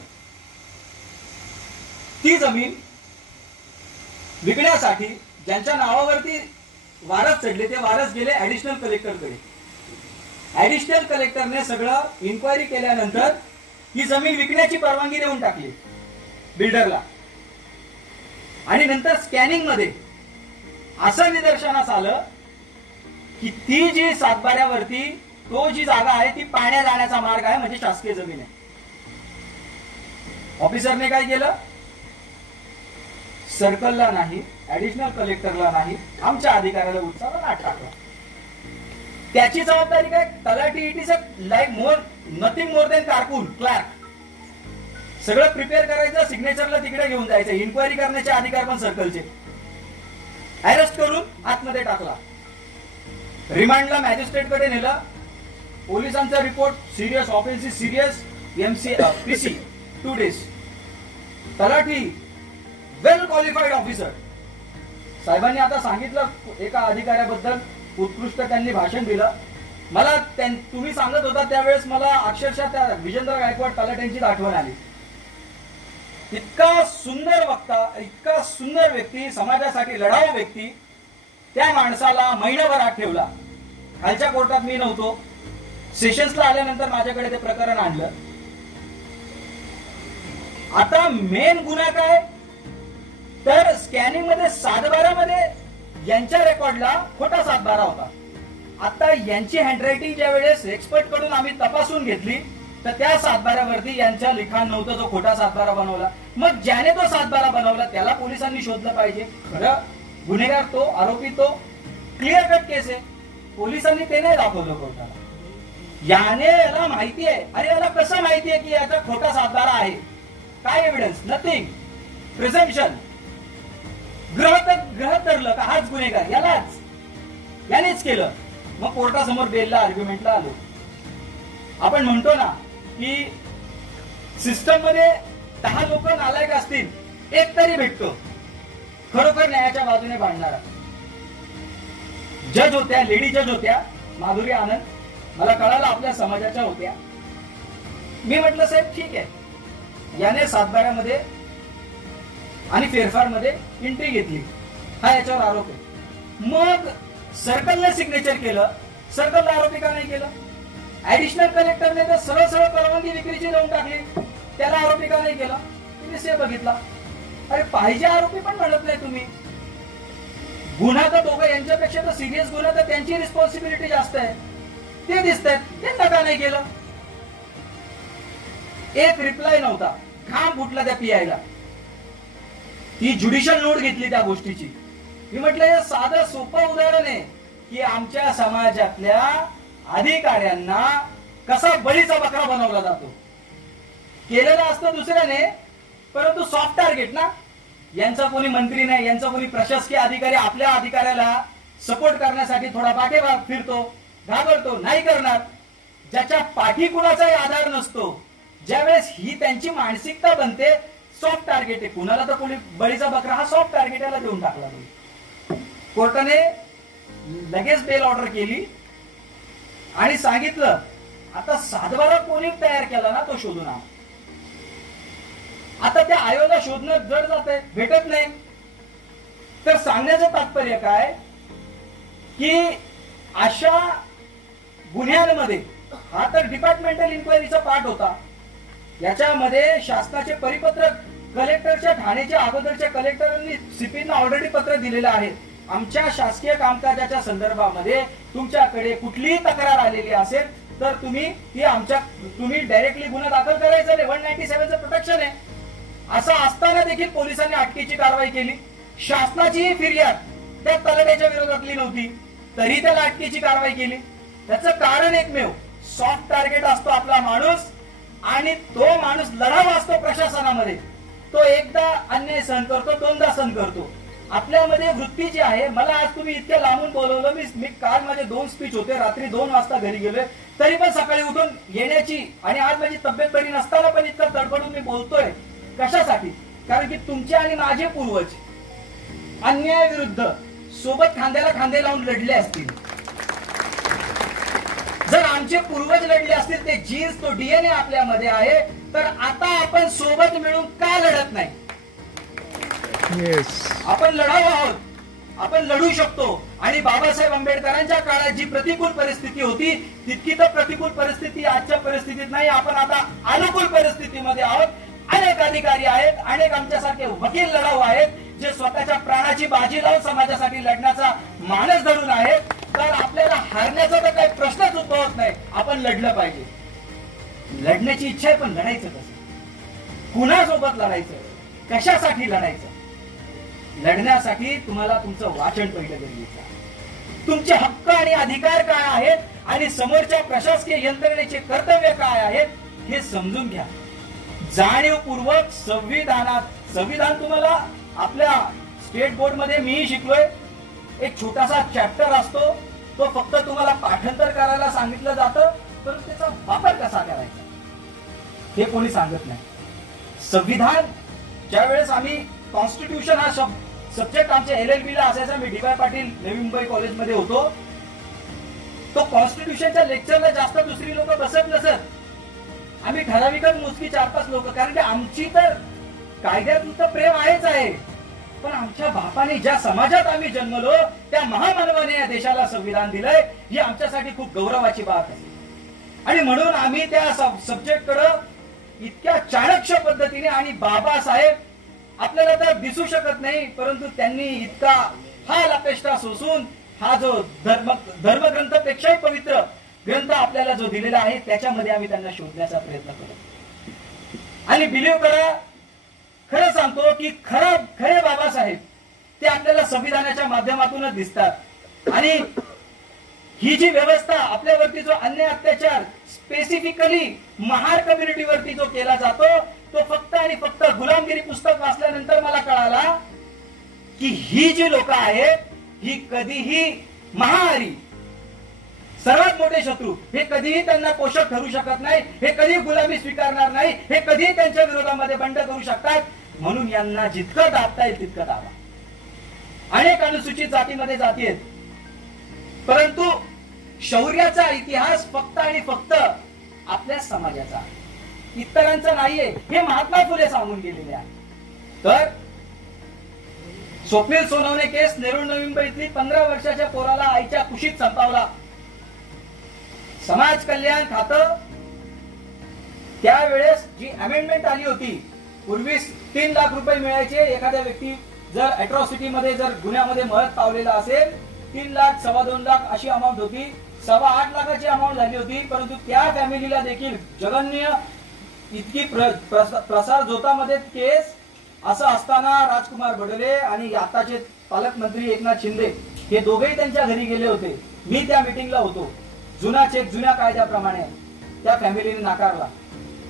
ती जमीन विकण्यासाठी ज्यांच्या नावावरती वारस चढले ते वारस गेले ऍडिशनल कलेक्टरकडे. ऍडिशनल कलेक्टरने सगळं इन्क्वायरी केल्यानंतर ही जमीन विकण्याची परवानगी देऊन टाकली बिल्डरला. आणि नंतर स्कॅनिंग मध्ये असं निदर्शनास आलं की ती जी 7/12 वरती तो जी जागा आहे ती पाण्या जाण्याचा मार्ग आहे, म्हणजे शासकीय जमीन आहे. ऑफिसरने काय केलं, सर्कलला नाही, ऍडिशनल कलेक्टरला नाही, आमच्या अधिकाऱ्याला उचलला ना टाकला. त्याची जबाबदारी काय, तलाठी it is a like nothing more than कारकून, क्लार्क. सगळं प्रिपेअर करायचं, सिग्नेचरला तिकडे घेऊन जायचं, इन्क्वायरी करण्याचे अधिकार पण सर्कलचे. अरेस्ट करून आतमध्ये टाकला, रिमांडला मॅजिस्ट्रेटकडे नेलं. पोलिसांचा report serious offensive serious PC 2 days. तलाठी वेल क्वालिफाईड ऑफिसर. साहेबांनी आता सांगितलं एका अधिकाऱ्याबद्दल उत्कृष्ट त्यांनी भाषण दिलं. मला तुम्ही सांगत होता त्यावेळेस मला अक्षरशः त्या विजेंद्र गायकवाड तलाट्यांची आठवण आली. इतका सुंदर वक्ता, इतका सुंदर व्यक्ती, समाजासाठी लढाऊ व्यक्ती, त्या माणसाला महिनाभरात ठेवला. खालच्या कोर्टात मी नव्हतो, सेशन्सला आल्यानंतर माझ्याकडे ते प्रकरण आणलं. आता मेन गुन्हा काय, तर स्कॅनिंग मध्ये 7/12 मध्ये यांच्या रेकॉर्डला खोटा 7/12 होता. आता यांची हँडरायटिंग ज्या वेळेस एक्सपर्ट कडून आम्ही तपासून घेतली तर त्या 7/12 वरती यांच्या लिखाण नव्हतं, जो खोटा 7/12 बनवला. मग ज्याने तो 7/12 बनवला त्याला पोलिसांनी शोधलं पाहिजे. खरं गुन्हेगार तो, आरोपी तो, क्लिअर कट केस आहे. पोलिसांनी ते नाही दाखवलं कोर्टाला. याला माहिती आहे. अरे याला कसं माहिती आहे की याचा खोटा 7/12 आहे? काय एव्हिडन्स? नथिंग. प्रिझम्पशन. ग्रह धरलं का हाच गुन्हेगार, यानेच केलं. मग कोर्टासमोर बेलला आर्ग्युमेंटला आलो. आपण म्हणतो ना की सिस्टम मध्ये 10 लोक नालायक असतील, एक तरी भेटतो खरोखर न्यायाच्या बाजूने भांडणारा. जज होत्या, लेडी जज होत्या, माधुरी आनंद. मला कळालं आपल्या समाजाच्या होत्या. मी म्हटलं साहेब ठीक आहे, याने 7/12 मध्ये आणि फेरफार मध्ये एंट्री घेतली, हा याच्यावर आरोप आहे. मग सर्कलने सिग्नेचर केलं, सर्कलला आरोपी का नाही केलं? ऍडिशनल कलेक्टरने तर सरळ परवानगी विक्रीची लावून टाकली, त्याला आरोपी का नाही केला? तुम्ही से बघितला. अरे पाहिजे आरोपी पण म्हणत नाही तुम्ही. गुन्हा तर दोघं यांच्यापेक्षा तर सिरियस गुन्हा तर त्यांची रिस्पॉन्सिबिलिटी जास्त आहे, ते दिसत आहेत, त्यांना का नाही केलं? एक रिप्लाय नव्हता, घाम फुटला त्या पीआयला. ती ज्युडिशियल नोट घेतली त्या गोष्टीची. मी म्हटलं हे साधं सोपं उदाहरण आहे की आमच्या समाजातल्या अधिकाऱ्यांना कसा बळीचा बकरा बनवला जातो. केलेलं असतं दुसऱ्याने, परंतु सॉफ्ट टार्गेट ना. यांचा कोणी मंत्री नाही, यांचा कोणी प्रशासकीय अधिकारी आपल्या अधिकाऱ्याला सपोर्ट करण्यासाठी थोडा पाठीमागे फिरतो, घाबरतो, नाही करणार. ज्याच्या पाठी कुणाचाही आधार नसतो, ज्यावेळेस ही त्यांची मानसिकता बनते, सॉफ्ट टार्गेट आहे. कुणाला तर कोणी बळीचा बकरा हा सॉफ्ट टार्गेटला देऊन टाकला. कोर्टाने लगेच बेल ऑर्डर केली आणि सांगितलं आता 7/12 कोणी तयार केला ना तो शोधून आणा. आता त्या आयोला शोधणं जड जात आहे, भेटत नाही. तर सांगण्याचं तात्पर्य काय की अशा गुन्ह्यांमध्ये, हा तर डिपार्टमेंटल इन्क्वायरीचा पार्ट होता, याच्यामध्ये शासनाचे परिपत्रक कलेक्टरच्या ठाण्याच्या अगोदरच्या कलेक्टरांनी सीपींना ऑलरेडी पत्र दिलेलं आहे. आमच्या शासकीय कामकाजाच्या संदर्भामध्ये तुमच्याकडे कुठलीही तक्रार आलेली असेल तर तुम्ही डायरेक्टली गुन्हा दाखल करायचा नाही. 197चं प्रोटेक्शन आहे. असं असताना देखील पोलिसांनी अटकेची कारवाई केली. शासनाचीही फिर्याद त्या तलाट्याच्या विरोधातली नव्हती, तरी त्याला अटकेची कारवाई केली. त्याचं कारण एकमेव, सॉफ्ट टार्गेट असतो आपला माणूस आणि तो माणूस लढावा असतो प्रशासनामध्ये. तो एकदा अन्याय सहन करतो, दोनदा सहन करतो. आपल्यामध्ये वृत्ती जी आहे, मला आज तुम्ही इतक्या लांबून बोलवलं, मी काल माझे 2 स्पीच होते, रात्री 2 वाजता घरी गेलोय, तरी पण सकाळी उठून येण्याची, आणि आज माझी तब्येत बरी नसताना पण इतकं तडफडून मी बोलतोय. कशासाठी? कारण की तुमचे आणि माझे पूर्वज अन्यायाविरुद्ध सोबत खांद्याला खांदे लावून लढले असतील. जर आमचे पूर्वज लढले असतील, ते जीन्स, तो डीएनए आपल्यामध्ये आहे, तर आता आपण सोबत मिळून का लढत नाही? आपण लढाऊ आहोत, आपण लढू शकतो. आणि बाबासाहेब आंबेडकरांच्या काळात जी प्रतिकूल परिस्थिती होती, तितकी तर प्रतिकूल परिस्थिती आजच्या परिस्थितीत नाही. आपण आता अनुकूल परिस्थितीमध्ये आहोत. अनेक अधिकारी आहेत, अनेक आमच्यासारखे वकील लढाऊ आहेत, जे स्वतःच्या प्राणाची बाजी लावून समाजासाठी लढण्याचा मानस धरून आहेत. तर आपल्याला हारण्याचा तर काही प्रश्नच उद्भवत नाही. आपण लढलं पाहिजे. लढण्याची इच्छा आहे, पण लढायचं कसं? कुणासोबत लढायचं? कशासाठी लढायचं? लढण्यासाठी तुम्हाला तुमचं वाचन पहिलं गरजेचं आहे. तुमचे हक्क आणि अधिकार काय आहेत आणि समोरच्या प्रशासकीय यंत्रणेचे कर्तव्य काय आहेत हे समजून घ्या. जाणीवपूर्वक संविधान तुम्हाला आपल्या स्टेट बोर्ड मध्ये मीही शिकलोय, एक छोटासा चॅप्टर असतो, तो फक्त तुम्हाला पाठांतर करायला सांगितलं जातं, पण त्याचा वापर कसा करायचा हे कोणी सांगत नाही. संविधान, ज्यावेळेस आम्ही कॉन्स्टिट्यूशन हा सब्जेक्ट आमच्या LLB ला असायचा, मी डी वाय पाटील नवी मुंबई कॉलेजमध्ये होतो, तो कॉन्स्टिट्यूशनच्या लेक्चरला जास्त दुसरी लोक बसत नसत. आम्ही ठराविकच मोजकी 4-5 लोक, कारण की आमची तर कायद्यात प्रेम आहेच आहे, पण आमच्या बापाने ज्या समाजात आम्ही जन्मलो त्या महामानवाने या देशाला संविधान दिलंय, ही आमच्यासाठी खूप गौरवाची बात आहे. आणि म्हणून आम्ही त्या सब्जेक्ट कडे इतक्या चाणक्य पद्धतीने, आणि बाबासाहेब आपल्याला तर दिसू शकत नाही, परंतु त्यांनी इतका हा लपेष्टा सोसून हा जो धर्मग्रंथ पेक्षाही पवित्र ग्रंथ आपल्याला जो दिलेला आहे त्याच्यामध्ये आम्ही त्यांना शोधण्याचा प्रयत्न करतो. आणि बिलीव्ह करा, खरं सांगतो की खरे बाबासाहेब ते आपल्याला संविधानाच्या माध्यमातूनच दिसतात. आणि ही जी व्यवस्था आपल्यावरती जो अन्याय अत्याचार स्पेसिफिकली महार कम्युनिटीवरती जो केला जातो, तो फक्त आणि फक्त गुलामगिरी पुस्तक वाचल्यानंतर मला कळाला की ही जी लोक आहेत ही कधीही महाहरी, सर्वात मोठे शत्रू, हे कधीही त्यांना पोषक ठरू शकत नाही, हे कधी गुलामी स्वीकारणार नाही, हे कधीही त्यांच्या विरोधामध्ये बंड करू शकतात. म्हणून यांना जितकं दाबता येईल तितकं दाबा. अनेक अनुसूचित जातीमध्ये जाती आहेत, परंतु शौर्याचा इतिहास फक्त आणि फक्त आपल्या समाजाचा, इतरांचा नाहीये, हे महात्मा फुले सांगून गेलेले आहे. तर स्वप्नील सोनवणे केस नेरूळ नवी मुंबईतली 15 वर्षाच्या पोराला आईच्या कुशीत संपवला. समाज कल्याण खातं त्यावेळेस जी अमेंडमेंट आली होती, पूर्वी 3 लाख रुपये मिळायचे एखाद्या व्यक्ती जर अॅट्रॉसिटी मध्ये जर गुन्ह्यामध्ये मरत पावलेला असेल, 3 लाख 2.25 लाख अशी अमाऊंट होती, 8.25 लाखाची अमाऊंट झाली होती. परंतु त्या फॅमिलीला देखील जगन्य इतकी प्रसार झोतामध्ये केस असं असताना राजकुमार बडोले आणि आताचे पालकमंत्री एकनाथ शिंदे हे दोघेही त्यांच्या घरी गेले होते. मी त्या मीटिंगला होतो. जुना चेक जुन्या कायद्याप्रमाणे त्या फॅमिलीने नाकारला.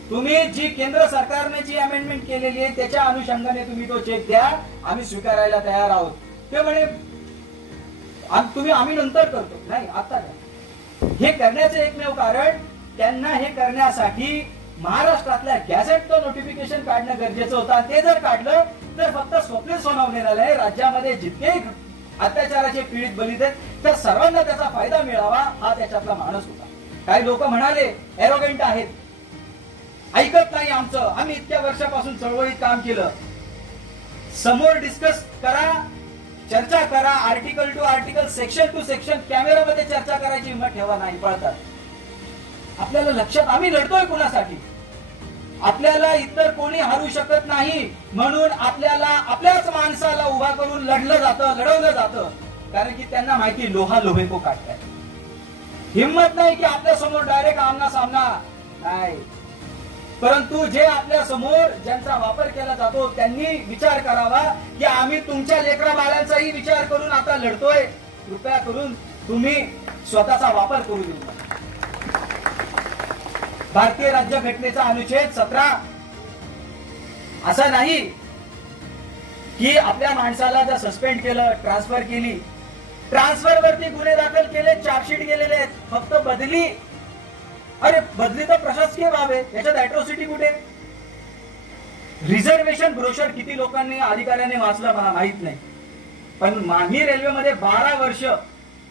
तुम्ही जी केंद्र सरकारने जी अमेंडमेंट केलेली आहे त्याच्या अनुषंगाने तुम्ही तो चेक द्या, आम्ही स्वीकारायला तयार आहोत. ते म्हणे आम्ही नंतर करतो, नाही आता द्या. हे करण्याचे एकमेव कारण, त्यांना हे करण्यासाठी महाराष्ट्रातल्या गॅझेटचं नोटिफिकेशन काढणं गरजेचं होतं. ते जर काढलं तर फक्त स्वप्नील सोनवणेला नाही, राज्यामध्ये जितके अत्याचाराचे पीडित बलित आहेत त्या सर्वांना त्याचा फायदा मिळावा, हा त्याच्यातला माणूस होता. काही लोक म्हणाले एरोगेंट आहेत, ऐकत नाही आमचं, आम्ही इतक्या वर्षापासून चळवळीत काम केलं. समोर डिस्कस करा, चर्चा करा, article to article, section two section, कॅमेरामध्ये चर्चा करायची हिंमत ठेवा, नाही पळतात. आपल्याला लक्षात, आम्ही लढतोय कुणासाठी? आपल्याला इतर कोणी हरू शकत नाही, म्हणून आपल्याला आपल्याच माणसाला उभा करून लढलं जातं, लढवलं जातं. कारण की त्यांना माहिती लोहा लोहे को काटताय. हिंमत नाही की आपल्या समोर डायरेक्ट आमना सामना नाही, परंतु जे आपल्या समोर ज्यांचा वापर केला जातो त्यांनी विचार करावा की आम्ही तुमच्या लेकरा बाळांचाही विचार करून आता लढतोय. कृपया करून तुम्ही स्वतःचा वापर करू देऊ. भारतीय राज्यघटनेचा अनुच्छेद 17 असं नाही की आपल्या माणसाला जर सस्पेंड केलं, ट्रान्सफर केली, ट्रान्सफर वरती गुन्हे दाखल केले, चार्जशीट गेलेले आहेत, फक्त बदली. अरे बदली तर प्रशासकीय बाब आहे, याच्यात अॅट्रॉसिटी कुठे? रिझर्वेशन ब्रोशर किती लोकांनी अधिकाऱ्यांनी वाचलं मला माहित नाही, पण मी रेल्वेमध्ये 12 वर्ष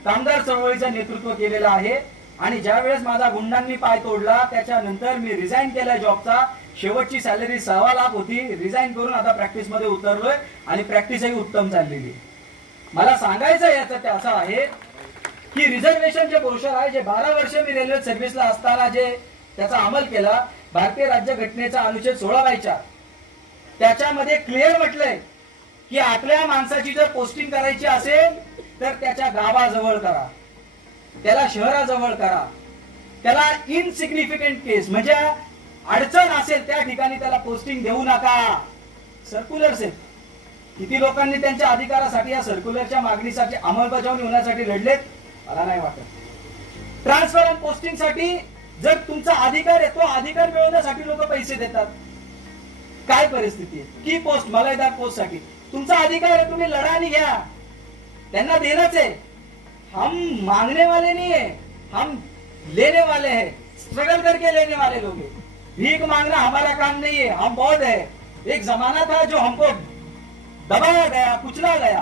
कामगार चळवळीचं नेतृत्व केलेलं आहे. आणि ज्या वेळेस माझा गुंडांनी पाय तोडला त्याच्यानंतर मी रिझाईन केला जॉबचा. शेवटची सॅलरी 6 लाख होती. रिझाईन करून आता प्रॅक्टिस मध्ये उतरलोय आणि प्रॅक्टिसही उत्तम चाललेली. मला सांगायचं याचं असं आहे की रिझर्वेशन जे ब्रोशर आहे, जे 12 वर्ष मी रेल्वे सर्व्हिसला असताना जे त्याचा अंमल केला, भारतीय राज्यघटनेचा अनुच्छेद 16/4 त्याच्यामध्ये क्लिअर म्हटलंय की आपल्या माणसाची जर पोस्टिंग करायची असेल तर त्याच्या गावाजवळ करा, त्याला शहराजवळ करा, त्याला इनसिग्निफिकंट केस म्हणजे अडचण असेल त्या ठिकाणी त्याला पोस्टिंग देऊ नका. सर्क्युलर्स आहेत. किती लोकांनी त्यांच्या अधिकारासाठी या सर्क्युलरच्या मागणीसाठी अंमलबजावणी होण्यासाठी लढलेत मला नाही वाटत. ट्रान्सफर आणि पोस्टिंग साठी जर तुमचा अधिकार आहे तो अधिकार मिळवण्यासाठी लोक पैसे देतात. काय परिस्थिती आहे की पोस्ट मलाईदार पोस्ट साठी तुमचा अधिकार आहे, तुम्ही लढा आणि घ्या, त्यांना देणंच आहे. हम मांगने वाले नहीं है, हम लेने वाले हैं, स्ट्रगल करके लेने वाले लोग हैं. भीख मांगना हमारा काम नहीं है, हम बहुत है. एक जमाना था जो हमको दबाया गया, कुचला गया,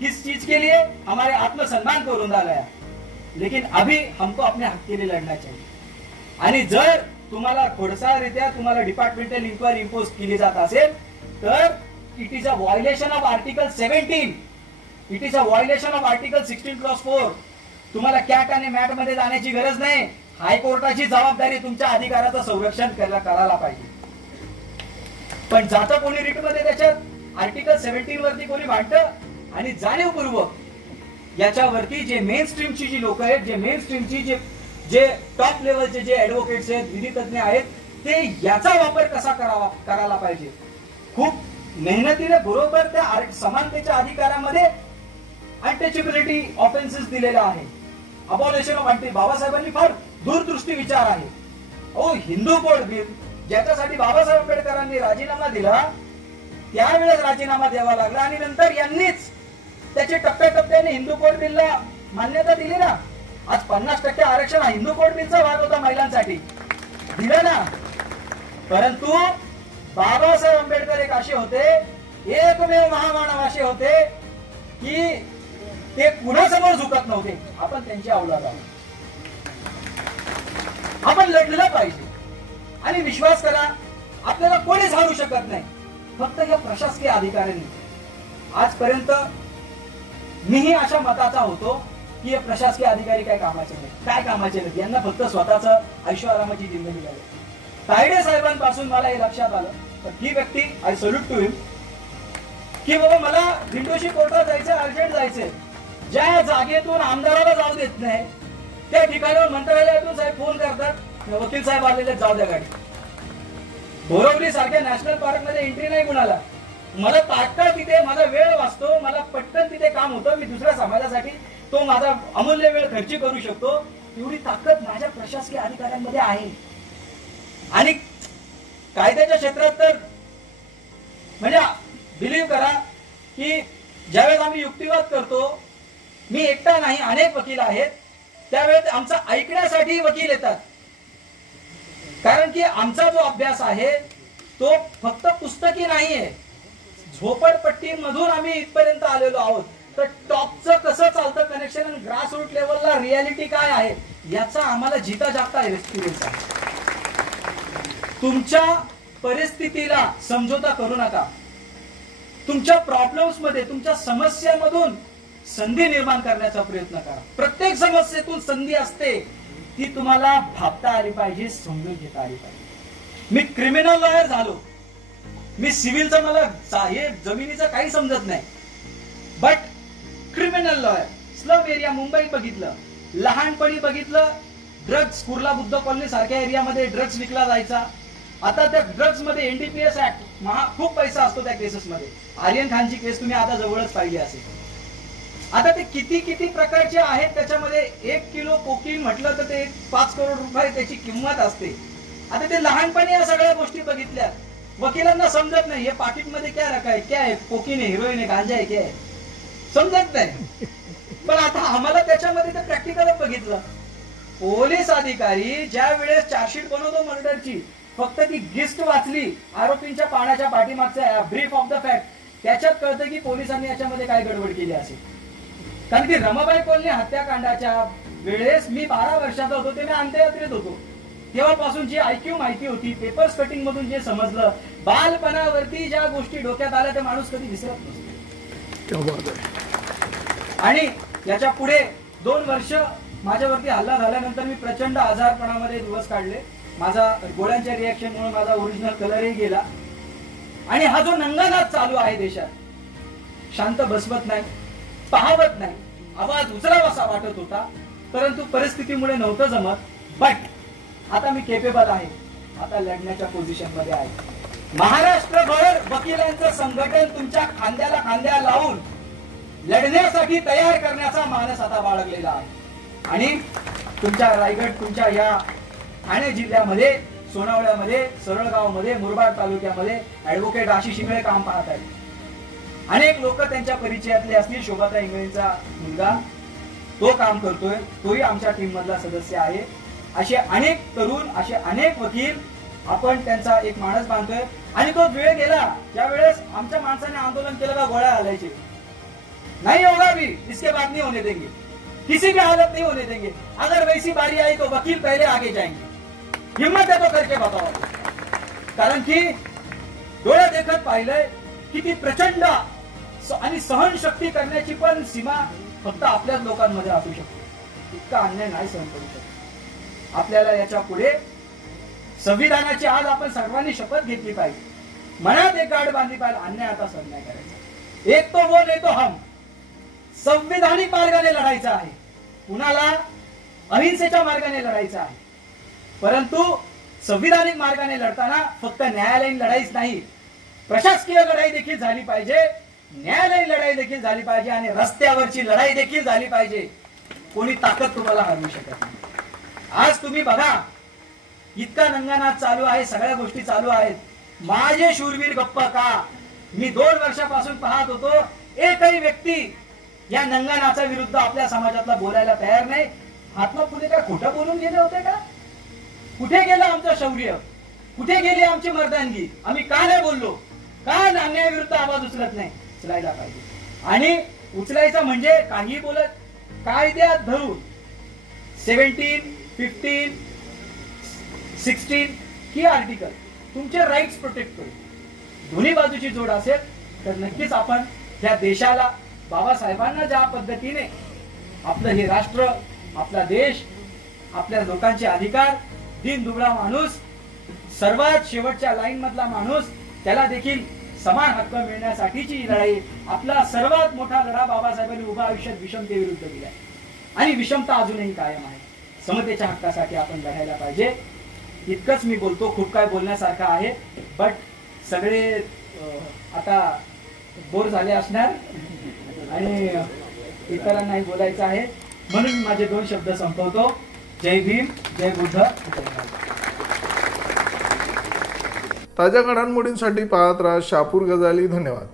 किस चीज के लिए? हमारे आत्मसम्मान को रुंधा गया. लेकिन अभी हमको अपने हक के लिए लड़ना चाहिए. आणि जर तुम्हाला खोडसाळरित्या तुम्हाला डिपार्टमेंटल इन्क्वायरी इम्पोज केली जात असेल तर it is a violation of article 17. It is a violation of article 16 clause 4. तुम्हाला कॅट आणि मॅट मध्ये जाण्याची गरज नाही. हायकोर्टाची जबाबदारी तुमच्या अधिकाराचं संरक्षण करायला पाहिजे. पण जातं कोणी रिटमध्ये त्याच्यात आर्टिकल 17 वरती कोणी भांडतं आणि जाणीवपूर्वक याच्यावरती जे मेन स्ट्रीमची जी लोक आहेत, जे मेन स्ट्रीमची जे टॉप लेवलचे जे ऍडव्होकेट्स आहेत, विधितज्ञ आहेत, ते याचा वापर कसा करायला पाहिजे खूप मेहनतीने बरोबर त्या समानतेच्या अधिकारामध्ये अनटचेबिलिटी ऑफेन्सेस दिलेला आहे. अबॉलिशन ऑफ अँटी बाबासाहेबांनी फार दूरदृष्टी विचार आहे. हिंदू कोड बिल ज्याच्यासाठी बाबासाहेब आंबेडकरांनी राजीनामा दिला त्यावेळेस राजीनामा द्यावा लागला आणि नंतर यांनीच त्याचे टप्प्याटप्प्याने हिंदू कोड बिलला मान्यता दिली ना. आज 50% आरक्षण हा हिंदू कोड बिलचा भाग होता महिलांसाठी, दिलं ना. परंतु बाबासाहेब आंबेडकर एक असे होते, एकमेव महामानव असे होते की ते कुणासमोर झुकत नव्हते. आपण त्यांची अवलाद आहोत. आपण लढलं पाहिजे आणि विश्वास करा आपल्याला कोणीच हारू शकत नाही, फक्त या प्रशासकीय अधिकाऱ्यांनी. आजपर्यंत मीही अशा मताचा होतो की हे प्रशासकीय अधिकारी काय कामाचे नाही, यांना फक्त स्वतःच ऐशोआरामाची जिंदगी झाली. तायडे साहेबांपासून मला हे लक्षात आलं तर ही व्यक्ती, आय सल्यूट टू हिम, की बाबा मला दिंडोशी कोर्टात जायचं, अर्जंट जायचंय. ज्या जागेतून आमदाराला जाऊ देत नाही त्या ठिकाणावर मंत्रालयातून साहेब फोन करतात, वकील साहेब आलेले, जाऊ द्या गाडी. बोरवली सारख्या नॅशनल पार्क मध्ये एंट्री नाही कुणाला. मला तात्काळ तिथे माझा वेळ वाचतो, मला पटकन तिथे काम होतं, मी दुसऱ्या समाजासाठी तो माझा अमूल्य वेळ खर्ची करू शकतो. एवढी ताकद माझ्या प्रशासकीय अधिकाऱ्यांमध्ये आहे. आणि कायद्याच्या क्षेत्रात तर म्हणजे बिलीव्ह करा की ज्यावेळेस आम्ही युक्तिवाद करतो, मी एकटा नाही, अनेक वकील आहेत, त्यावेळेस आमचा ऐकण्यासाठी वकील येतात. कारण की आमचा जो अभ्यास आहे तो फक्त पुस्तकी नाहीये, झोपडपट्टीमधून आम्ही इथपर्यंत आलेलो आहोत. तर टॉपचं कसं चालतं कनेक्शन आणि ग्रासरूट लेवलला रियालिटी काय आहे याचा आम्हाला जिता जागता एक्सपिरियन्स आहे. तुमच्या परिस्थितीला समझोता करू नका. तुमच्या प्रॉब्लेम्स मध्ये, तुमच्या समस्यामधून संधी निर्माण करण्याचा प्रयत्न करा. प्रत्येक समस्येतून संधी असते, ती तुम्हाला भाबता आली पाहिजे, समजून घेता आली पाहिजे. मी क्रिमिनल लॉयर झालो, मी सिव्हिलचं मला हे जमिनीचं काही समजत नाही, but criminal lawyer, slum area मुंबईत बघितलं, लहानपणी बघितलं, ड्रग्ज, कुर्ला बुद्ध कॉलनी सारख्या एरियामध्ये ड्रग्ज विकला जायचा. आता त्या ड्रग्ज मध्ये एनडीपीएस ऍक्ट खूप पैसा असतो त्या केसेस मध्ये. आर्यन खानची केस तुम्ही आता जवळच पाहिली असेल. आता ते किती प्रकारचे आहेत त्याच्यामध्ये. 1 किलो कोकीन म्हटलं तर ते 5 करोड रुपये त्याची किंमत असते. आता ते लहानपणी या सगळ्या गोष्टी बघितल्या, वकिलांना समजत नाही हे पाकिटमध्ये क्या रखा है, क्या है, कोकीन आहे, हिरोईन आहे, गांजा आहे, क्या आहे, समजत नाही. पण आता आम्हाला त्याच्यामध्ये ते प्रॅक्टिकल बघितलं. पोलीस अधिकारी ज्या वेळेस चार्जशीट बनवतो मर्डरची, फक्त ती गिस्ट वाचली आरोपींच्या पाण्याच्या पाठीमागचा ब्रीफ ऑफ द फॅक्ट, त्याच्यात कळतं की पोलिसांनी याच्यामध्ये काय गडबड केली असेल. कारण की रमाबाई कॉलनी हत्याकांडाच्या वेळेस मी 12 वर्षाचा होतो, ते मी अंत्ययात्रेत होतो. तेव्हापासून जी आयक्यू माहिती होती, पेपर्स कटिंग मधून जे समजलं, बालपणावरती ज्या गोष्टी डोक्यात आल्या त्या माणूस कधी विसरत नसतो. आणि याच्या पुढे 2 वर्ष माझ्यावरती हल्ला झाल्यानंतर मी प्रचंड आजारपणामध्ये दिवस काढले. माझा गोळ्यांच्या रिएक्शनमुळे माझा ओरिजिनल कलरही गेला. आणि हा जो नंगानाद चालू आहे देशात, शांत बसवत नाही, पाहवत नाही, आवाज उचलावासा वाटत होता, परंतु परिस्थितीमुळे नव्हतं जमत. बट आता मी केपेबल आहे, आता लढण्याच्या पोझिशन मध्ये आहे. महाराष्ट्रभर वकिलांचं संघटन तुमच्या खांद्याला खांद्या लावून लढण्यासाठी तयार करण्याचा मानस आता बाळगलेला आहे. आणि तुमच्या रायगड, तुमच्या या ठाणे जिल्ह्यामध्ये, सोनावळ्यामध्ये, सरळगावमध्ये, मुरबाड तालुक्यामध्ये ऍडव्होकेट आशिष इंगळे काम पाहत आहेत. अनेक लोक त्यांच्या परिचयातले असतील. शोभाताई इंगळेंचा मुलगा तो काम करतोय, तोही आमच्या टीम मधला सदस्य आहे. असे अनेक तरुण, असे अनेक वकील, आपण त्यांचा एक माणस बांधतोय. आणि तो वेळ गेला ज्यावेळेस आमच्या माणसाने आंदोलन केलं का गोळ्या घालायचे, नहीं होगा भी, इसके बाद नहीं होने देंगे, किसी भी हालत नहीं होने देंगे. अगर वैसी बारी आई तो वकील पहले आगे जाएंगे. हिम्मत है तो करके बताओ. कारण की डोळ्या देखत पाहिलंय किती प्रचंड आणि सहनशक्ती करण्याची पण सीमा फक्त आपल्याच लोकांमध्ये असू शकते. इतका अन्याय नाही सहन करू शकत. आपल्याला याच्या पुढे संविधानाची आज आपण सर्वांनी शपथ घेतली पाहिजे, मनात एक गाठ बांधली पाहिजे, अन्याय आता सहन नाही करायचा. एक तो वो नाही तो हम. संविधानिक मार्गाने लढायचं आहे, कुणाला अहिंसेच्या मार्गाने लढायचं आहे. परंतु संविधानिक मार्गाने लढताना फक्त न्यायालयीन लढाईच नाही, प्रशासकीय लढाई देखील झाली पाहिजे, न्यायालयीन लढाई देखील झाली पाहिजे आणि रस्त्यावरची लढाई देखील झाली पाहिजे. कोणी ताकद तुम्हाला हरवू शकत नाही. आज तुम्ही बघा, इतका नंगानाच चालू आहे, सगळ्या गोष्टी चालू आहेत. माझे शूरवीर गप्प का? मी 2 वर्षापासून पाहत होतो, एकही व्यक्ती या नंगानाचा विरुद्ध आपल्या समाजातला बोलायला तयार नाही. महात्मा फुले काय खोटं बोलून गेले होते का? कुठे गेलं आमचं शौर्य? कुठे गेली आमची मर्दानगी? आम्ही का नाही बोललो? का अन्यायाविरुद्ध आवाज उचलत नाही? उचलायला पाहिजे. आणि उचलायचं म्हणजे काही बोलत, कायद्यात धरून 17, 15, 16 ही आर्टिकल तुमचे राईट्स प्रोटेक्ट करू. दोन्ही बाजूची जोड असेल तर नक्कीच आपण या देशाला, बाबासाहेबांना ज्या पद्धतीने आपलं हे राष्ट्र, आपला देश, आपल्या लोकांचे अधिकार, दीनदुबळा माणूस, सर्वात शेवटच्या लाईन मधला माणूस, त्याला देखील समान हक्क मिळण्यासाठीची लढाई, आपला सर्वात मोठा लढा बाबासाहेबांनी उभा आयुष्यात विषमतेविरुद्ध दिलाय आणि विषमता अजूनही कायम आहे. समतेच्या हक्कासाठी आपण लढायला पाहिजे. इतकंच मी बोलतो. खूप काय बोलण्यासारखं आहे, बट सगळे आता बोर झाले असणार आणि इतरांनाही बोलायचं आहे, म्हणून माझे 2 शब्द संपवतो. जय भीम, जय बुद्ध, जय भारत. ताज्या घडामोडींसाठी पाहत राहा शहापूर गजाली. धन्यवाद.